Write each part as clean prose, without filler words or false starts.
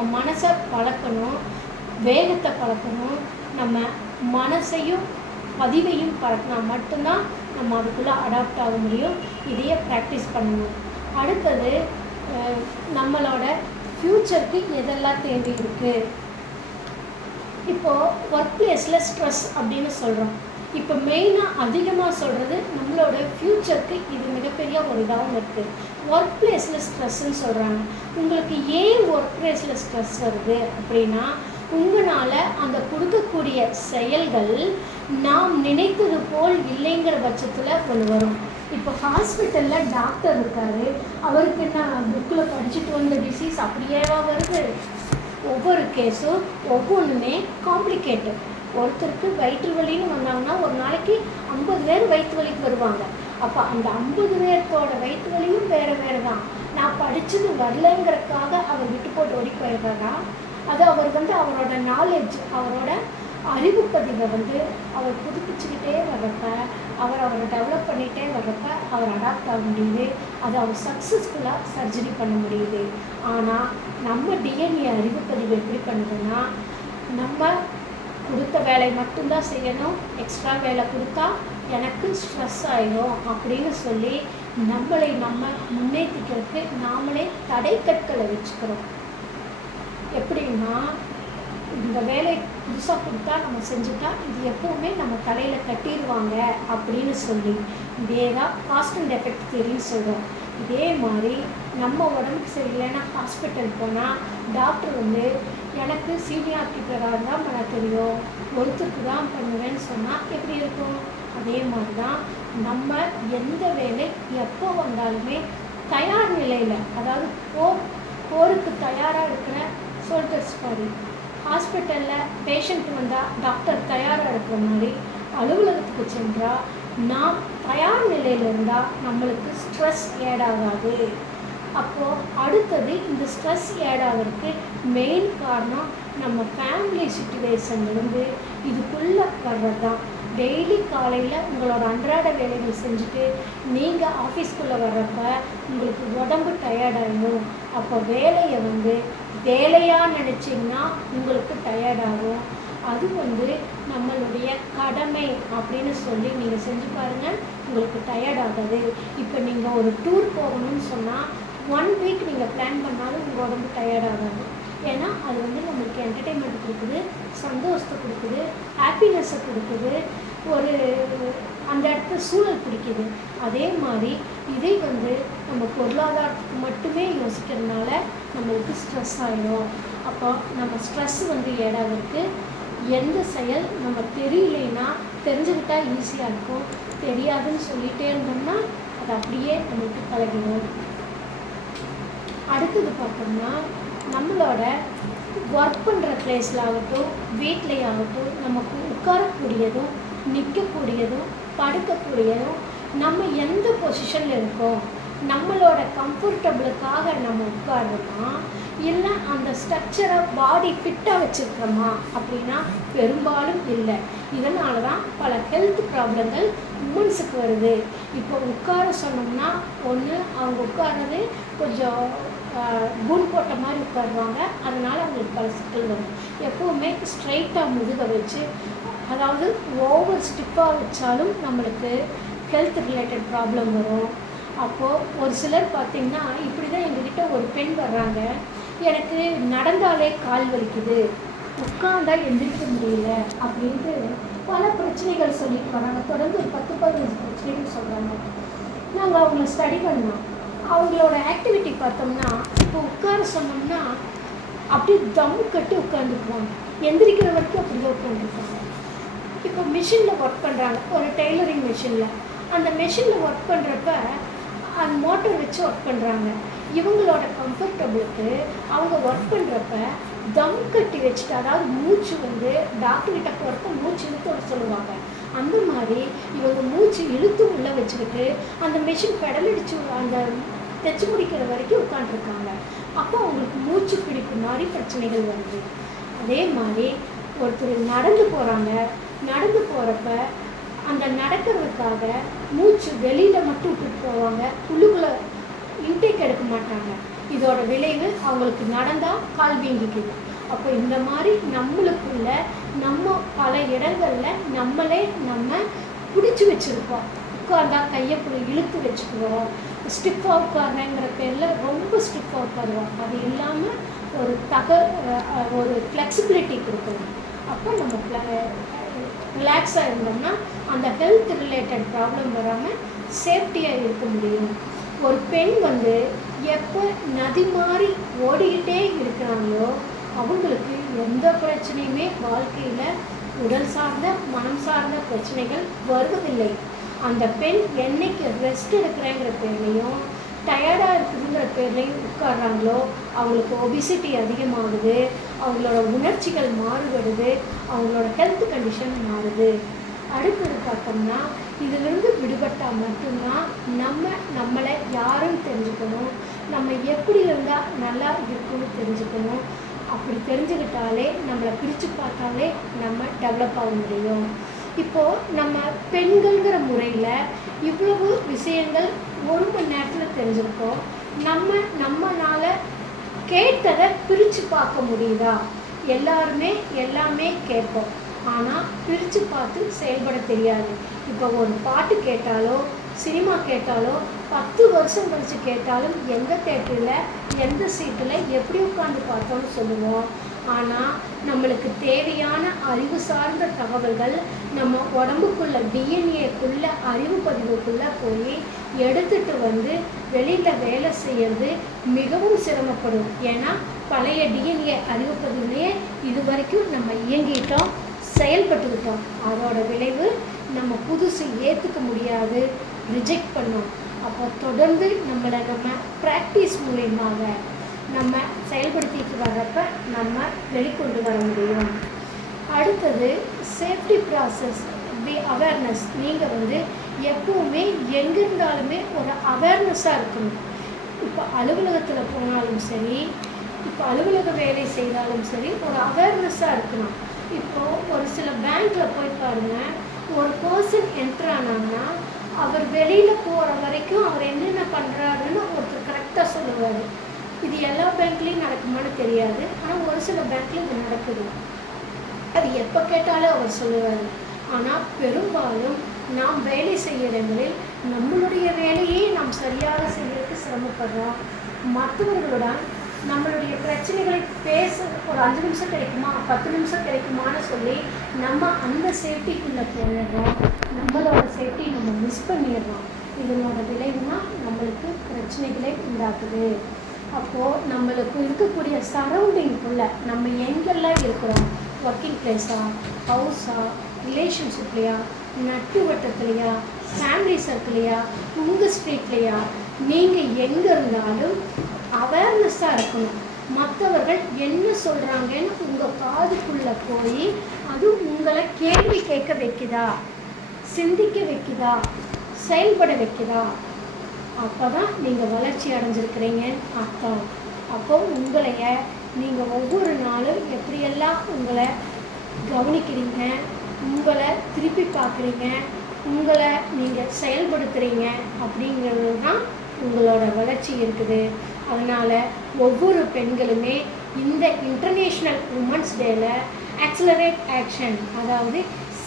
நம்ம மனசை பழக்கணும், வேகத்தை பழக்கணும், நம்ம மனசையும் பதிவையும் பழக்கினா மட்டும்தான் நம்ம அதுக்குள்ளே அடாப்ட் ஆக முடியும். இதையே ப்ராக்டிஸ் பண்ணணும். அடுத்தது நம்மளோட ஃப்யூச்சருக்கு எதெல்லாம் தேவை இருக்குது. இப்போது ஒர்க் பிளேஸில் ஸ்ட்ரெஸ் அப்படின்னு சொல்கிறோம். இப்போ மெயினாக அதிகமாக சொல்கிறது நம்மளோட ஃப்யூச்சருக்கு இது மிகப்பெரிய ஒரு இதாகவும் இருக்குது. ஒர்க் பிளேஸில் ஸ்ட்ரெஸ்ன்னு சொல்கிறாங்க. உங்களுக்கு ஏன் ஒர்க் பிளேஸில் ஸ்ட்ரெஸ் வருது அப்படின்னா, உங்களால் அந்த கொடுக்கக்கூடிய செயல்கள் நாம் நினைத்தது போல் இல்லைங்கிற பட்சத்தில் ஒன்று வரும். இப்போ ஹாஸ்பிட்டலில் டாக்டர் இருக்கார், அவருக்கு என்ன புக்கில் படிச்சுட்டு வந்த டிசீஸ் அப்படியேவா வருது? ஒவ்வொரு கேஸும் ஒவ்வொன்றுமே காம்ப்ளிகேட்டட். ஒருத்தருக்கு வயிற்று வலின்னு வந்தாங்கன்னா ஒரு நாளைக்கு 50 பேர் வயிற்று வலிக்கு வருவாங்க. அப்போ அந்த 50 பேர்த்தோட வயிற்று வலியும் வேறு வேறு தான். நான் படித்தது வரலைங்கிறதுக்காக அவர் விட்டு போட்டு ஓடி போயிடுறாரா? அது அவர் அவரோட நாலேஜ், அவரோட அறிவு பதிவை அவர் புதுப்பிச்சுக்கிட்டே வர்றப்ப, அவரை டெவலப் பண்ணிகிட்டே வர்றப்ப அவர் அடாப்ட் ஆக முடியுது. அது அவர் சக்ஸஸ்ஃபுல்லாக சர்ஜரி பண்ண முடியுது. ஆனால் நம்ம டிஎன்ஏ அறிவு பதிவு எப்படி பண்ணுதுன்னா, நம்ம கொடுத்த வேலை மட்டும்தான் செய்யணும், எக்ஸ்ட்ரா வேலை கொடுத்தா எனக்கு ஸ்ட்ரெஸ் ஆகிடும் அப்படின்னு சொல்லி நம்மளை நம்ம முன்னேற்றிக்கிறதுக்கு நாமளே தடைக்கற்களை வச்சுக்கிறோம். எப்படின்னா, இந்த வேலை புதுசாக கொடுத்தா நம்ம செஞ்சுட்டா இது எப்போவுமே நம்ம தலையில் கட்டிடுவாங்க அப்படின்னு சொல்லி இதே தான் காஸ்ட் அண்ட் எஃபெக்ட் தியரின்னு சொல்கிறோம். இதே மாதிரி நம்ம உடம்புக்கு சரியில்லைன்னா ஹாஸ்பிட்டல் போனால் டாக்டர் எனக்கு சீனியாரிட்டி பிரகாரம் தான் பண்ண தெரியும், ஒருத்தருக்கு தான் பண்ணுவேன்னு சொன்னால் எப்படி இருக்கும்? அதே மாதிரி தான் நம்ம எந்த வேலை எப்போ வந்தாலுமே தயார் நிலையில், அதாவது போருக்கு தயாராக இருக்கிற சோல்ஜர்ஸ் மாதிரி, ஹாஸ்பிட்டலில் பேஷண்ட் வந்தால் டாக்டர் தயாராக இருக்கிற மாதிரி அலுவலகத்துக்கு சென்றால் நாம் தயார் நிலையில் இருந்தால் நம்மளுக்கு ஸ்ட்ரெஸ் ஏடாகாது. அப்போது அடுத்தது இந்த ஸ்ட்ரெஸ் ஏடாகிறதுக்கு மெயின் காரணம் நம்ம ஃபேமிலி சுச்சுவேஷன்லேருந்து இதுக்குள்ளே வர்றது தான். டெய்லி காலையில் உங்களோட அன்றாட வேலைகள் செஞ்சுட்டு நீங்கள் ஆஃபீஸ்க்குள்ளே வர்றப்ப உங்களுக்கு உடம்பு டயர்டாகும். அப்போ வேலையை வேலையாக நினச்சிங்கன்னா உங்களுக்கு டயர்டாகும். அது நம்மளுடைய கடமை அப்படின்னு சொல்லி நீங்கள் செஞ்சு பாருங்கள், உங்களுக்கு டயர்ட் ஆகாது. இப்போ நீங்கள் ஒரு டூர் போகணும்னு சொன்னால் 1 வீக் நீங்கள் பிளான் பண்ணாலும் உங்கள் உடம்பு டயர்ட் ஆகாது. ஏன்னா அது நம்மளுக்கு என்டர்டெயின்மெண்ட் கொடுக்குது, சந்தோஷத்தை கொடுக்குது, ஹாப்பினஸ்ஸை கொடுக்குது, ஒரு அந்த இடத்துல சூழல் பிடிக்குது. அதே மாதிரி இதை நம்ம பொருளாதாரத்துக்கு மட்டுமே யோசிக்கிறதுனால நம்மளுக்கு ஸ்ட்ரெஸ் ஆகிடும். அப்போ நம்ம ஸ்ட்ரெஸ் ஏடாகிறதுக்கு எந்த செயல் நம்ம தெரியலைன்னா தெரிஞ்சுக்கிட்டால் ஈஸியாக இருக்கும், தெரியாதுன்னு சொல்லிகிட்டே இருந்தோம்னா அது அப்படியே நம்மளுக்கு பழகிடும். அடுத்தது பார்த்தோம்னா, நம்மளோட ஒர்க் பண்ணுற பிளேஸில் ஆகட்டும், வீட்லேயே ஆகட்டும், நமக்கு உட்காரக்கூடியதும் நிற்கக்கூடியதும் படுக்கக்கூடியதும் நம்ம எந்த பொசிஷனில் இருக்கோம், நம்மளோட கம்ஃபர்டபுளுக்காக நம்ம உட்கார்றோமா இல்லை அந்த ஸ்ட்ரக்சரை பாடி ஃபிட்டாக வச்சுருக்கோமா அப்படின்னா பெரும்பாலும் இல்லை. இதனால தான் பல ஹெல்த் ப்ராப்ளங்கள் உமன்ஸுக்கு வருது. இப்போ உட்கார சொன்னோம்னா ஒன்று அவங்க உட்கார்றது கொஞ்சம் கூன் போட்ட மாதிரி உட்காருவாங்க, அதனால் அவங்களுக்கு பல சிக்கல் வரும். எப்போவுமே ஸ்ட்ரைட்டாக முதுக வச்சு, அதாவது ஓவர் ஸ்டிஃபாக வச்சாலும் நம்மளுக்கு ஹெல்த் ரிலேட்டட் ப்ராப்ளம் வரும். அப்போது ஒரு சிலர் பார்த்திங்கன்னா இப்படி தான் எங்ககிட்ட ஒரு பெண் வர்றாங்க, எனக்கு நடந்தாலே கால் வலிக்குது, உட்காந்தா எந்திரிக்க முடியல அப்படின்ட்டு பல பிரச்சனைகள் சொல்லிட்டு வராங்க. தொடர்ந்து ஒரு 10-15 பிரச்சனைகள் சொல்கிறாங்க. நாங்கள் அவங்கள ஸ்டடி பண்ணோம். அவங்களோட ஆக்டிவிட்டி பார்த்தோம்னா, இப்போ உட்கார சொன்னோம்னா அப்படியே தம் கட்டி உட்காந்துக்குவாங்க, எந்திரிக்கிற வரைக்கும் அப்படி தான் உட்காந்துருக்காங்க. இப்போ மிஷினில் ஒர்க் பண்ணுறாங்க, ஒரு டெய்லரிங் மிஷினில். அந்த மிஷினில் ஒர்க் பண்ணுறப்ப அந்த மோட்டர் வச்சு ஒர்க் பண்ணுறாங்க. இவங்களோட கம்ஃபர்டபுளுக்கு அவங்க ஒர்க் பண்ணுறப்ப தம் கட்டி வச்சுட்டு, அதாவது மூச்சு டாக்டர்கிட்ட போகிறப்ப மூச்சு இழுத்து வர சொல்லுவாங்க. அந்த மாதிரி இவங்க மூச்சு இழுத்து உள்ளே வச்சுக்கிட்டு அந்த மிஷின் பெடலடிச்சு அந்த தைச்சி முடிக்கிற வரைக்கும் உட்காந்துருக்காங்க. அப்போ அவங்களுக்கு மூச்சு பிடிப்பு மாதிரி பிரச்சனைகள் வருது. அதே மாதிரி ஒருத்தர் நடந்து போகிறாங்க, நடந்து போகிறப்ப அந்த நடக்கிறதுக்காக மூச்சு வெளியில் மட்டும் விட்டுட்டு போவாங்க, உள்ளுக்குள்ளே இன்டேக் எடுக்க மாட்டாங்க. இதோட விளைவு அவங்களுக்கு நடந்தால் கால் வீங்கிக்குது. அப்போ இந்த மாதிரி நம்மளுக்குள்ள நம்ம பல இடங்களில் நம்மளே நம்ம பிடிச்சி வச்சுருக்கோம். உட்கார்ந்தா கையை இழுத்து வச்சுக்குவோம். ஸ்டிஃபாக உட்கார்றேங்கிற பேரில் ரொம்ப ஸ்டிஃபாக உட்காருவோம். அது இல்லாமல் ஒரு ஃப்ளெக்சிபிலிட்டி கொடுக்கணும். அப்போ நம்ம ரிலாக்ஸாக இருந்தோம்னா அந்த ஹெல்த் ரிலேட்டட் ப்ராப்ளம் வராமல் சேஃப்டியாக இருக்க முடியும். ஒரு பெண் எப்போ நதி மாதிரி ஓடிக்கிட்டே இருக்கிறாங்களோ அவங்களுக்கு எந்த பிரச்சனையுமே வாழ்க்கையில் உடல் சார்ந்த மனம் சார்ந்த பிரச்சனைகள் வருவதில்லை. அந்த பெண் என்னைக்கு ரெஸ்ட் எடுக்கிறேங்கிற பேர்லையும் டயர்டாக இருக்குதுங்கிற பேர்லையும் உட்கார்றாங்களோ அவங்களுக்கு ஒபிசிட்டி அதிகமாகுது, அவங்களோட உணர்ச்சிகள் மாறுபடுது, அவங்களோட ஹெல்த் கண்டிஷன் மாறுது. அடுத்தது பார்த்தோம்னா இதிலிருந்து விடுபட்டால் மட்டும்தான் நம்மளை யாருன்னு தெரிஞ்சுக்கணும், நம்ம எப்படி இருந்தால் நல்லா இருக்குன்னு தெரிஞ்சுக்கணும். அப்படி தெரிஞ்சுக்கிட்டாலே நம்மளை பிரித்து பார்த்தாலே நம்ம டெவலப் ஆக முடியும். இப்போது நம்ம பெண்கள்ங்கிற முறையில் இவ்வளவு விஷயங்கள் 1 மணி நேரத்தில் தெரிஞ்சுருக்கோம். நம்மளால் கேட்டதை பிரித்து பார்க்க முடியுதா? எல்லாருமே எல்லாமே கேட்போம், ஆனால் பிரித்து பார்த்து செயல்பட தெரியாது. இப்போ ஒரு பாட்டு கேட்டாலோ சினிமா கேட்டாலோ 10 வருஷம் கழித்து கேட்டாலும் எந்த தேட்டரில் எந்த சீட்டில் எப்படி உட்காந்து பார்த்தோன்னு சொல்லுவோம். ஆனால் நம்மளுக்கு தேவையான அறிவு சார்ந்த தகவல்கள் நம்ம உடம்புக்குள்ள டிஎன்ஏக்குள்ள அறிவு பதிவுக்குள்ளே போய் எடுத்துகிட்டு வெளியில் வேலை செய்கிறது மிகவும் சிரமப்படும். ஏன்னா பழைய டிஎன்ஏ அறிவு பதிவுலேயே இது வரைக்கும் நம்ம இயங்கிட்டோம், செயல்பட்டுக்கிட்டோம். அதோட விளைவு நம்ம புதுசு ஏற்றுக்க முடியாது, ரிஜெக்ட் பண்ணோம். அப்போ தொடர்ந்து நம்ம ப்ராக்டிஸ் மூலயமாக நம்ம செயல்படுத்திட்டு வர்றப்ப நம்ம வெளிக்கொண்டு வர முடியும். அடுத்தது சேஃப்டி ப்ராசஸ், அவேர்னஸ். நீங்கள் எப்பவுமே எங்கே இருந்தாலுமே ஒரு அவேர்னஸாக இருக்கணும். இப்போ அலுவலகத்தில் போனாலும் சரி, இப்போ அலுவலக வேலை செய்தாலும் சரி, ஒரு அவேர்னஸாக இருக்கணும். இப்போது ஒரு சில பேங்க்கில் போய் பாருங்கள், ஒரு பர்சன் என்ட்ரு ஆனாங்கன்னா அவர் வெளியில் போகிற வரைக்கும் அவர் என்னென்ன பண்ணுறாருன்னு ஒருத்தர் கரெக்டாக சொல்லுவார். இது எல்லா பேங்க்லேயும் நடக்குமான்னு தெரியாது, ஆனால் ஒரு சில பேங்க்லேயும் இது நடக்குது. அது எப்போ கேட்டாலும் அவர் சொல்லுவார். ஆனால் பெரும்பாலும் நாம் வேலை செய்கிற இடங்களில் நம்மளுடைய வேலையே நாம் சரியாக செய்யறதுக்கு சிரமப்படுறோம். மற்றவர்களுடன் நம்மளுடைய பிரச்சனைகளை பேச ஒரு 5 நிமிஷம் கிடைக்குமா 10 நிமிஷம் கிடைக்குமான்னு சொல்லி நம்ம அந்த சேஃப்டிக்குள்ளே போயிடுறோம். நம்மளோட சேஃப்டி நம்ம மிஸ் பண்ணிடுறோம். இதனோட விளைவுனா நம்மளுக்கு பிரச்சனைகளே உண்டாக்குது. அப்போது நம்மளுக்கு இருக்கக்கூடிய சரௌண்டிங்குள்ளே நம்ம எங்கெல்லாம் இருக்கிறோம், ஒர்க்கிங் பிளேஸா, ஹவுஸா, ரிலேஷன்ஷிப்லையா, நட்பு வட்டத்துலையா, ஃபேமிலி சர்க்கிளையா, உங்கள் ஸ்ட்ரீட்லையா, நீங்கள் எங்கே இருந்தாலும் அவேர்னஸாக இருக்கணும். மற்றவர்கள் என்ன சொல்கிறாங்கன்னு உங்கள் காதுக்குள்ளே போய் அது உங்களை கேள்வி கேட்க வைக்குதா, சிந்திக்க வைக்குதா, செயல்பட வைக்குதா, அப்போ தான் நீங்கள் வளர்ச்சி அடைஞ்சிருக்கிறீங்கன்னு அர்த்தம். அப்போ உங்களைய நீங்கள் ஒவ்வொரு நாளும் எப்படியெல்லாம் உங்களை கவனிக்கிறீங்க, உங்களை திருப்பி பார்க்குறீங்க, உங்களை நீங்கள் செயல்படுத்துகிறீங்க அப்படிங்கிறது தான் உங்களோட வளர்ச்சி இருக்குது. அதனால் ஒவ்வொரு பெண்களுமே இந்த இன்டர்நேஷ்னல் உமன்ஸ் டேல ஆக்சிலரேட் ஆக்ஷன், அதாவது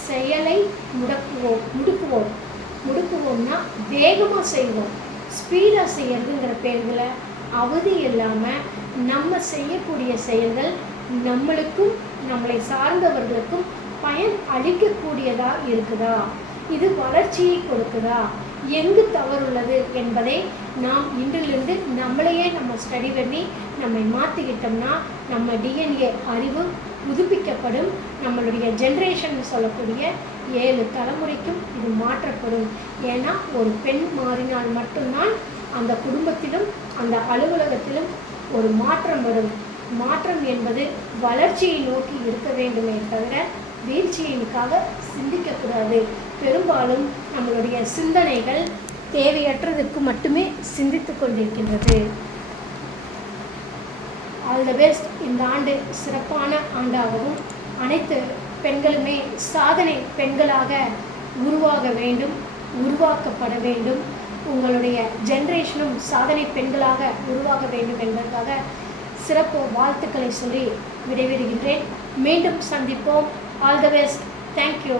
செயலை முடுக்குவோம்னா வேகமாக செய்வோம், ஸ்பீடாக செய்யறதுங்கிற பேர்களை அவதி இல்லாமல் நம்ம செய்யக்கூடிய செயல்கள் நம்மளுக்கும் நம்மளை சார்ந்தவர்களுக்கும் பயன் அளிக்கக்கூடியதாக இருக்குதா, இது வளர்ச்சியை கொடுக்குதா, எங்கு தவறுள்ளது என்பதை நாம் இன்றிலிருந்து நம்மளையே நம்ம ஸ்டடி பண்ணி நம்மை மாற்றிக்கிட்டோம்னா நம்ம டிஎன்ஏ அறிவு புதுப்பிக்கப்படும். நம்மளுடைய ஜென்ரேஷன் சொல்லக்கூடிய 7 தலைமுறைக்கும் இது மாற்றப்படும். ஏன்னா ஒரு பெண் மாறினால் மட்டும்தான் அந்த குடும்பத்திலும் அந்த அலுவலகத்திலும் ஒரு மாற்றம் வரும். மாற்றம் என்பது வளர்ச்சியை நோக்கி இருக்க வேண்டுமே தவிர வீழ்ச்சியினுக்காக சிந்திக்கக்கூடாது. பெரும்பாலும் நம்மளுடைய சிந்தனைகள் தேவையற்றதுக்கு மட்டுமே சிந்தித்து கொண்டிருக்கின்றது. All the best. இந்த ஆண்டு சிறப்பான ஆண்டாகவும் அனைத்து பெண்களுமே சாதனை பெண்களாக உருவாக வேண்டும், உருவாக்கப்பட வேண்டும். உங்களுடைய ஜென்ரேஷனும் சாதனை பெண்களாக உருவாக வேண்டும் என்பதற்காக சிறப்பு வாழ்த்துக்களை சொல்லி விடைபெறுகின்றேன். மீண்டும் சந்திப்போம். All the best. தேங்க்யூ.